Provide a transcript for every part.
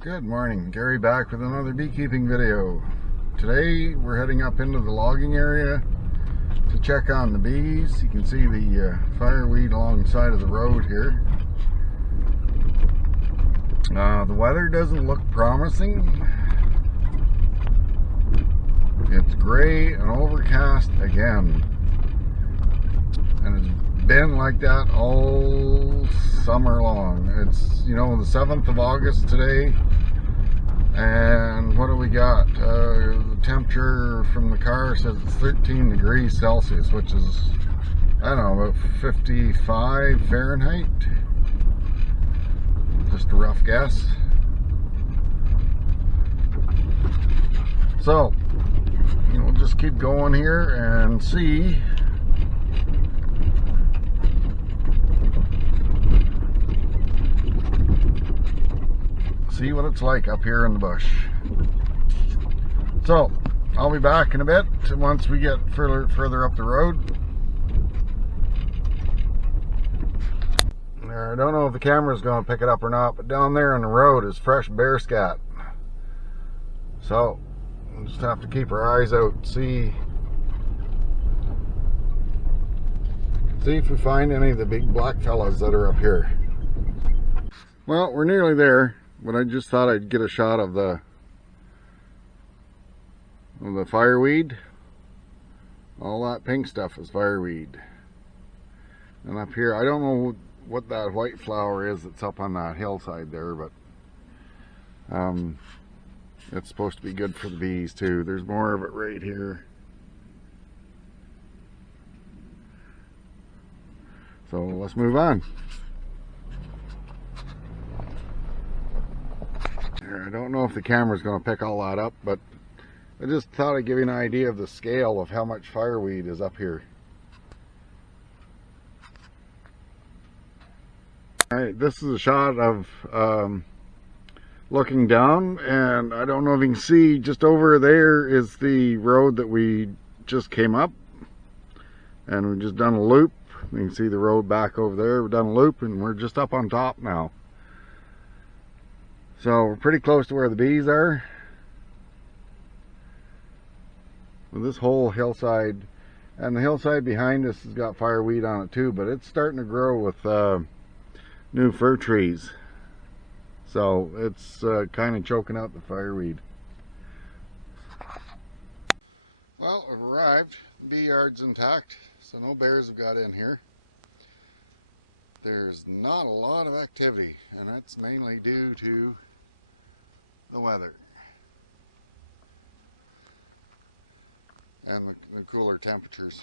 Good morning, Gary back with another beekeeping video. Today we're heading up into the logging area to check on the bees. You can see the fireweed alongside of the road here. The weather doesn't look promising. It's gray and overcast again, and it's been like that all summer long. It's, you know, the 7th of August today, and what do we got? The temperature from the car says it's 13 degrees Celsius, which is, I don't know, about 55 Fahrenheit. Just a rough guess. So we'll just keep going here and see what it's like up here in the bush. So I'll be back in a bit once we get further up the road. I don't know if the camera's going to pick it up or not, but down there on the road is fresh bear scat. So we'll just have to keep our eyes out, see if we find any of the big black fellas that are up here. Well, we're nearly there, but I just thought I'd get a shot of the fireweed. All that pink stuff is fireweed. And up here, I don't know what that white flower is that's up on that hillside there, but it's supposed to be good for the bees too. There's more of it right here. So let's move on. I don't know if the camera's going to pick all that up, but I just thought I'd give you an idea of the scale of how much fireweed is up here. Alright, this is a shot of looking down, and I don't know if you can see, just over there is the road that we just came up, and we've just done a loop. You can see the road back over there. We've done a loop and we're just up on top now. So we're pretty close to where the bees are. Well, this whole hillside, and the hillside behind us has got fireweed on it too, but it's starting to grow with new fir trees. So it's kind of choking out the fireweed. Well, we've arrived. The bee yard's intact, so no bears have got in here. There's not a lot of activity, and that's mainly due to the weather and the cooler temperatures.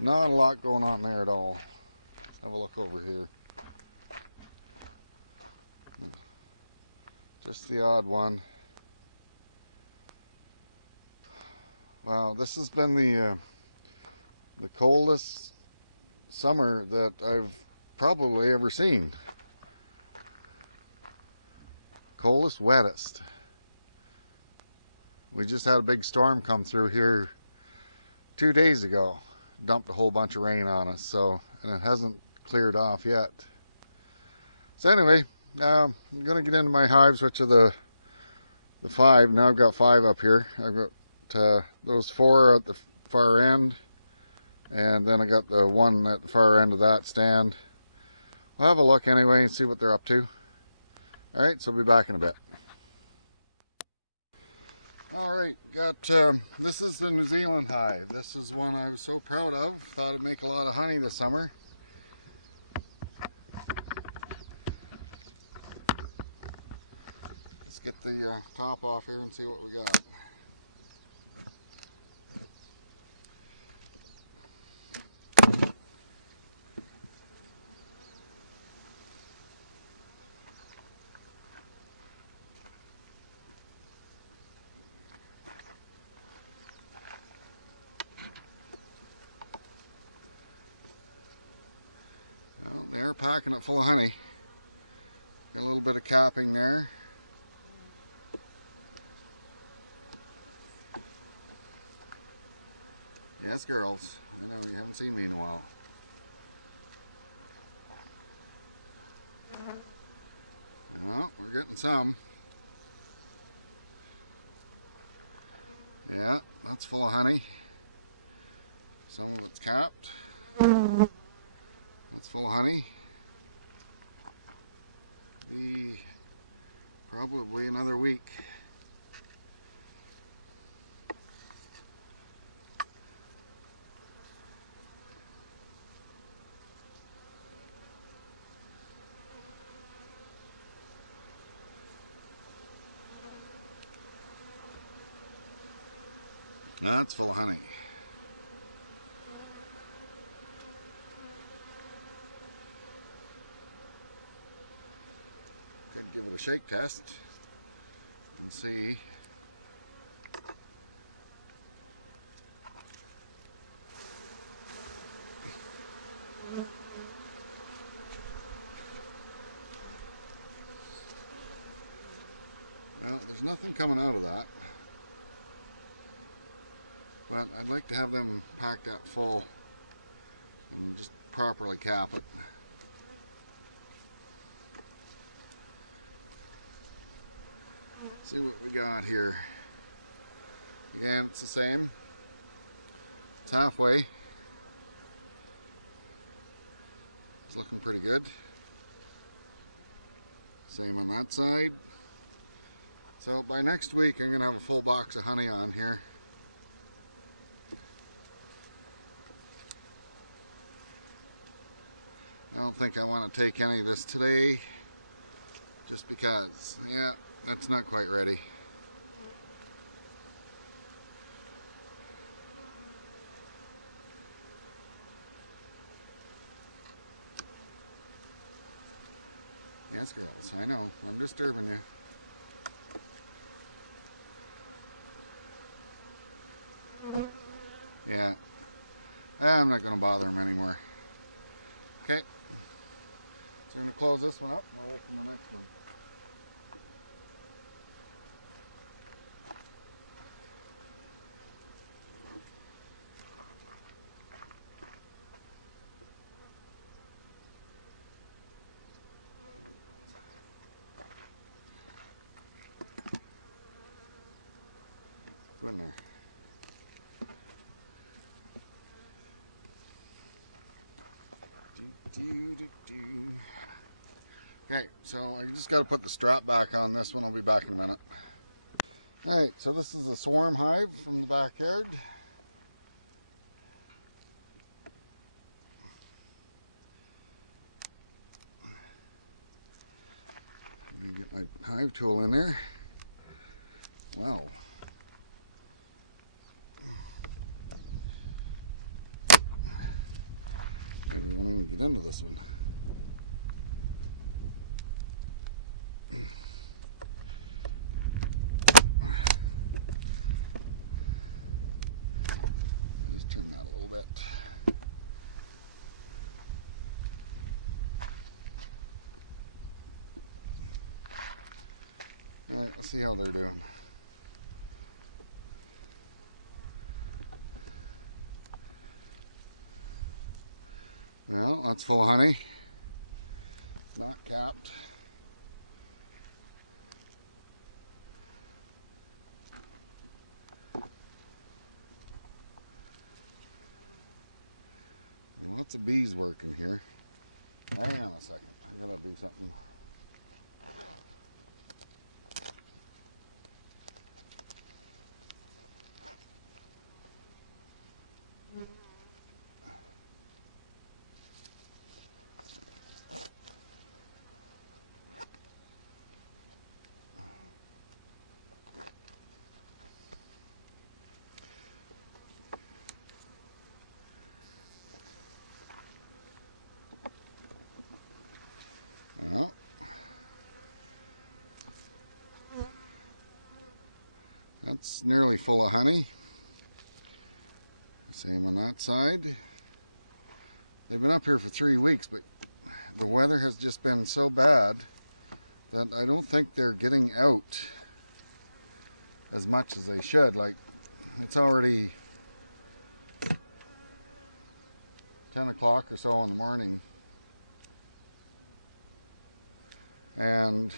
Not a lot going on there at all. Have a look over here. Just the odd one. Wow, this has been the coldest summer that I've probably ever seen. Coldest, wettest. We just had a big storm come through here 2 days ago. Dumped a whole bunch of rain on us, and it hasn't cleared off yet. So anyway, I'm going to get into my hives, which are the 5. Now I've got 5 up here. I've got those 4 at the far end, and then I got the 1 at the far end of that stand. We'll have a look anyway and see what they're up to. Alright, so I'll be back in a bit. Alright, got this is the New Zealand hive. This is one I was so proud of. Thought it'd make a lot of honey this summer. Let's get the top off here and see what we got. Well, they're packing it full of honey. Got a little bit of capping there. Yes, girls. I know you haven't seen me in a while. Well, we're getting some. Yeah, that's full of honey. Some of it's capped. That's full of honey. Be probably another week. That's full of honey. Could give it a shake test and see. Well, there's nothing coming out of that. But I'd like to have them packed up full and just properly cap it. See what we got here. Again, it's the same. It's halfway. It's looking pretty good. Same on that side. So by next week I'm gonna have a full box of honey on here. I don't think I want to take any of this today, just because, yeah, that's not quite ready. Yes, girls, I know, I'm disturbing you. Yeah, I'm not going to bother them anymore. Okay. So I'm going to close this one up and I'll open the next one. Go in there. Okay, so I just got to put the strap back on this one. I'll be back in a minute. Alright, so this is a swarm hive from the backyard. Let me get my hive tool in there. Wow. Maybe we won't even get into this one. I'll just turn that a little bit. Alright, let's see how they're doing. Well, that's full of honey. Not capped. Lots of bees working here. Hang on a second, I gotta do something. Well, that's nearly full of honey. Same on that side. They've been up here for 3 weeks, but the weather has just been so bad that I don't think they're getting out as much as they should. Like, it's already 10 o'clock or so in the morning. and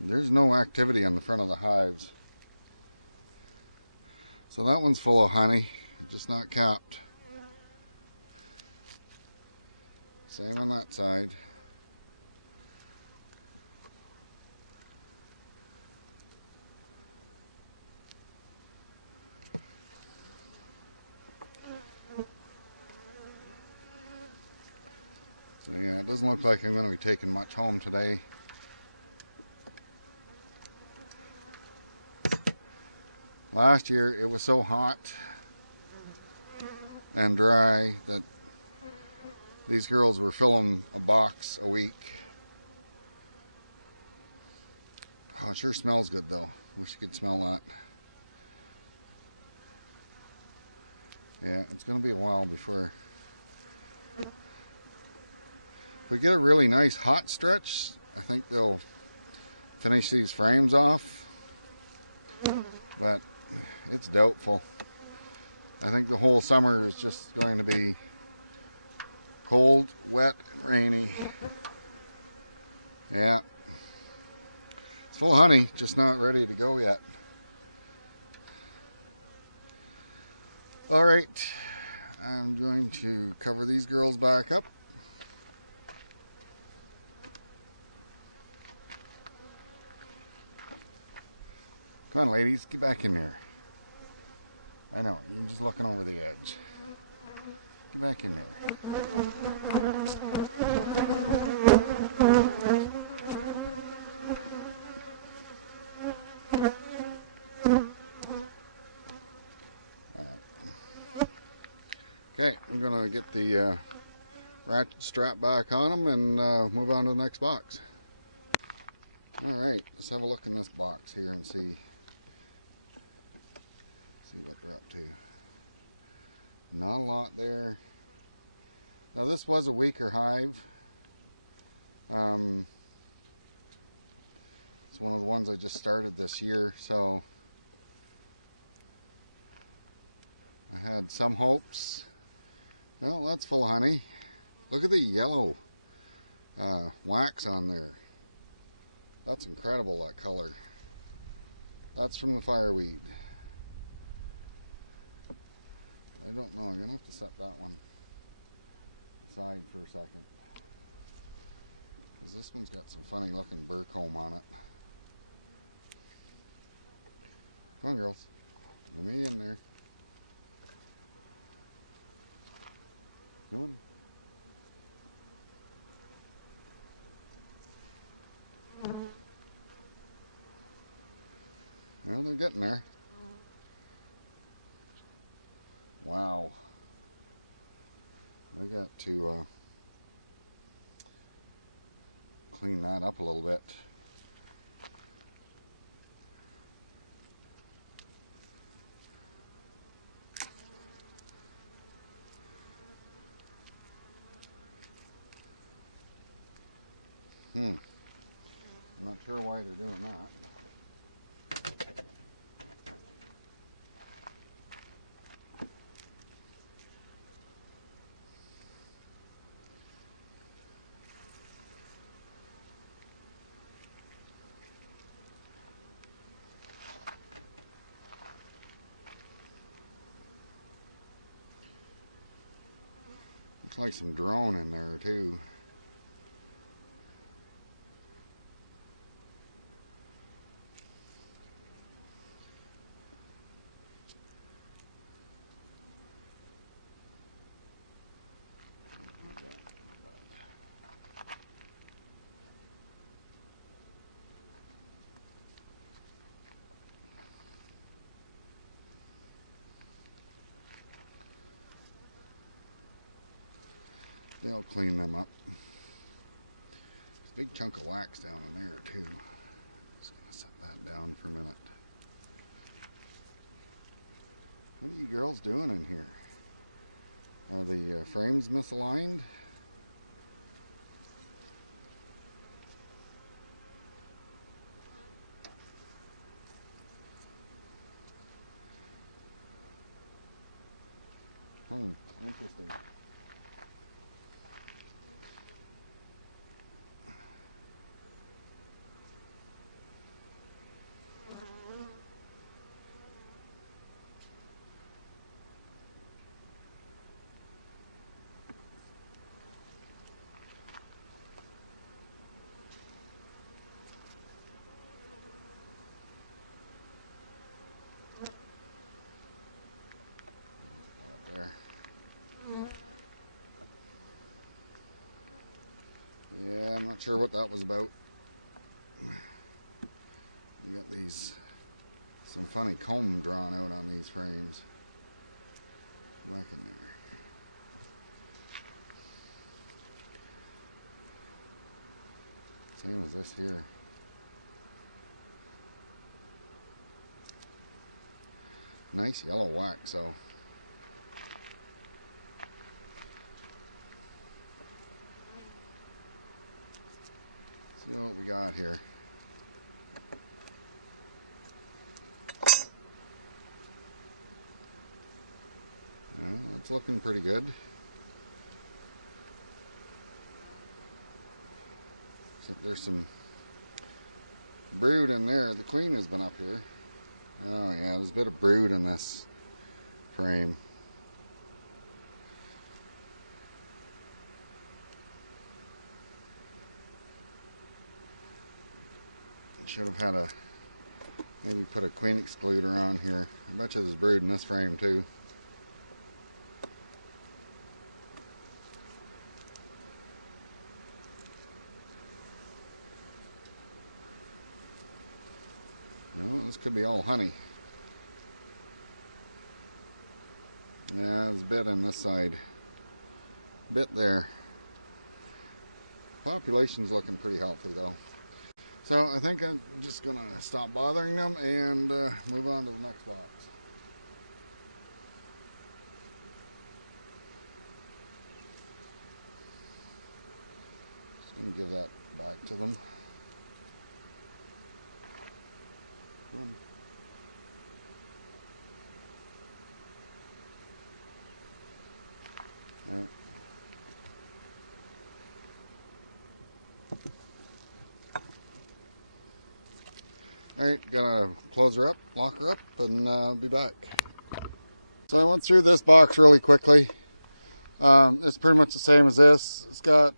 there's no activity on the front of the hives. So that one's full of honey, just not capped. Same on that side. So yeah, it doesn't look like I'm going to be taking much home today. Last year it was so hot and dry that these girls were filling a box a week. Oh, it sure smells good though. Wish you could smell that. Yeah, it's going to be a while before. If we get a really nice hot stretch, I think they'll finish these frames off. But it's doubtful. I think the whole summer is just going to be cold, wet, and rainy. Yeah. It's full of honey, just not ready to go yet. Alright, I'm going to cover these girls back up. Come on, ladies, get back in there. I know, you're just looking over the edge. Get back in there. Okay, I'm going to get the ratchet strap back on them and move on to the next box. Alright, let's have a look in this box here and see what they're up to. Not a lot there. Now this was a weaker hive. It's one of the ones I just started this year, so I had some hopes. Well, that's full of honey. Look at the yellow wax on there. That's incredible, that color. That's from the fireweed. I don't know, I'm going to have to set that one aside for a second. Because this one's got some funny looking burr comb on it. Come on, girls. Get me in there. Come on. Well, they're getting there. Wow. I got to clean that up a little bit. I'm not sure why they're doing that. Looks like some drone in there too. They'll clean them up. There's a big chunk of wax down in there too. Just gonna set that down for a minute. What are you girls doing in here? Are the frames misaligned? Interesting. Not sure what that was about. You got these, some funny comb drawn out on these frames. Back in there. Same as this here. Nice yellow wax, so. See what we got here. It's looking pretty good. Except there's some brood in there. The queen has been up here. Oh yeah, there's a bit of brood in this frame. Should have had a, maybe put a queen excluder on here. I bet you there's brood in this frame too. No, this could be all honey. Yeah, there's a bit on this side. Bit there. Population's looking pretty healthy though. So I think I'm just gonna stop bothering them and move on to the next box. Just gonna give that back to them. Boom. All right. Alright, gonna close her up, lock her up, and be back. So I went through this box really quickly. It's pretty much the same as this. It's got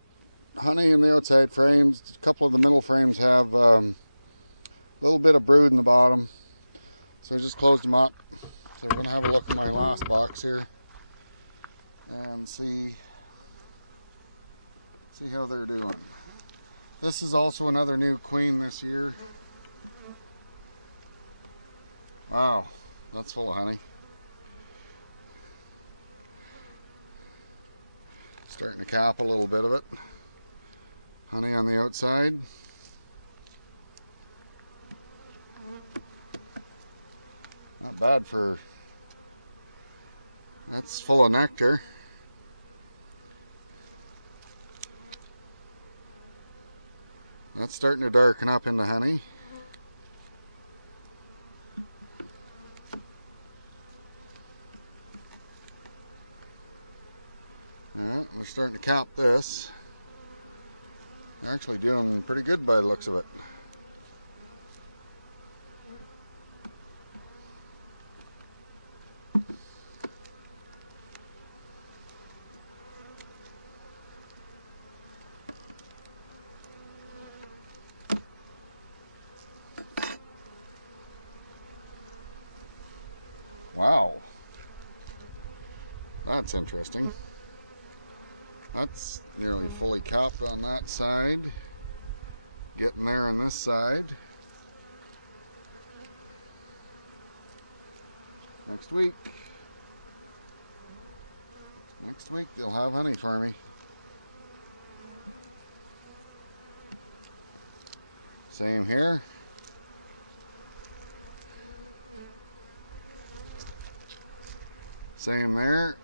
honey in the outside frames. A couple of the middle frames have a little bit of brood in the bottom. So I just closed them up. So we're gonna have a look in my last box here and see how they're doing. This is also another new queen this year. Wow, that's full of honey. Starting to cap a little bit of it. Honey on the outside. Not bad for, that's full of nectar. That's starting to darken up in the honey. We're starting to cap this. They're actually doing pretty good by the looks of it. Wow, that's interesting. That's nearly fully capped on that side. Getting there on this side. Next week they'll have honey for me. Same here. Same there.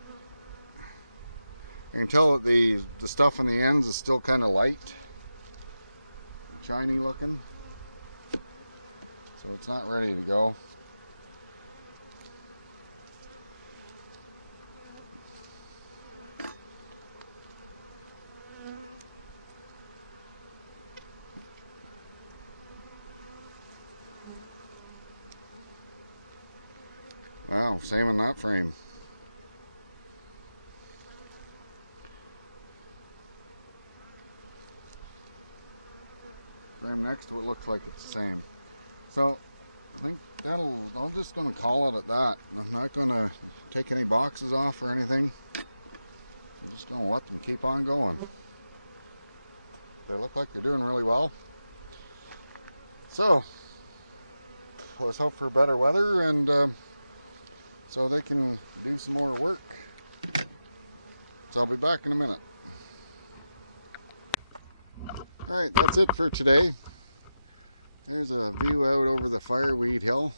You can tell that the stuff on the ends is still kind of light, shiny looking, so it's not ready to go. Wow, same in that frame. Frame next to it looks like it's the same. So I think I'm just going to call it at that. I'm not going to take any boxes off or anything. I'm just going to let them keep on going. they look like they're doing really well. So let's hope for better weather, and so they can do some more work. So I'll be back in a minute. Alright, that's it for today. There's a view out over the fireweed hill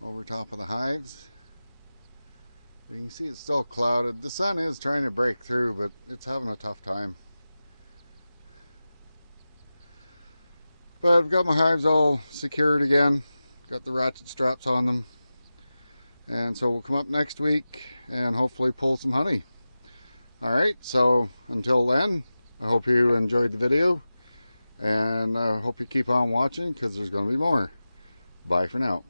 over top of the hives. You can see it's still clouded. The sun is trying to break through, but it's having a tough time. But I've got my hives all secured again. Got the ratchet straps on them. And so we'll come up next week and hopefully pull some honey. Alright, so until then, I hope you enjoyed the video. And I hope you keep on watching because there's going to be more. Bye for now.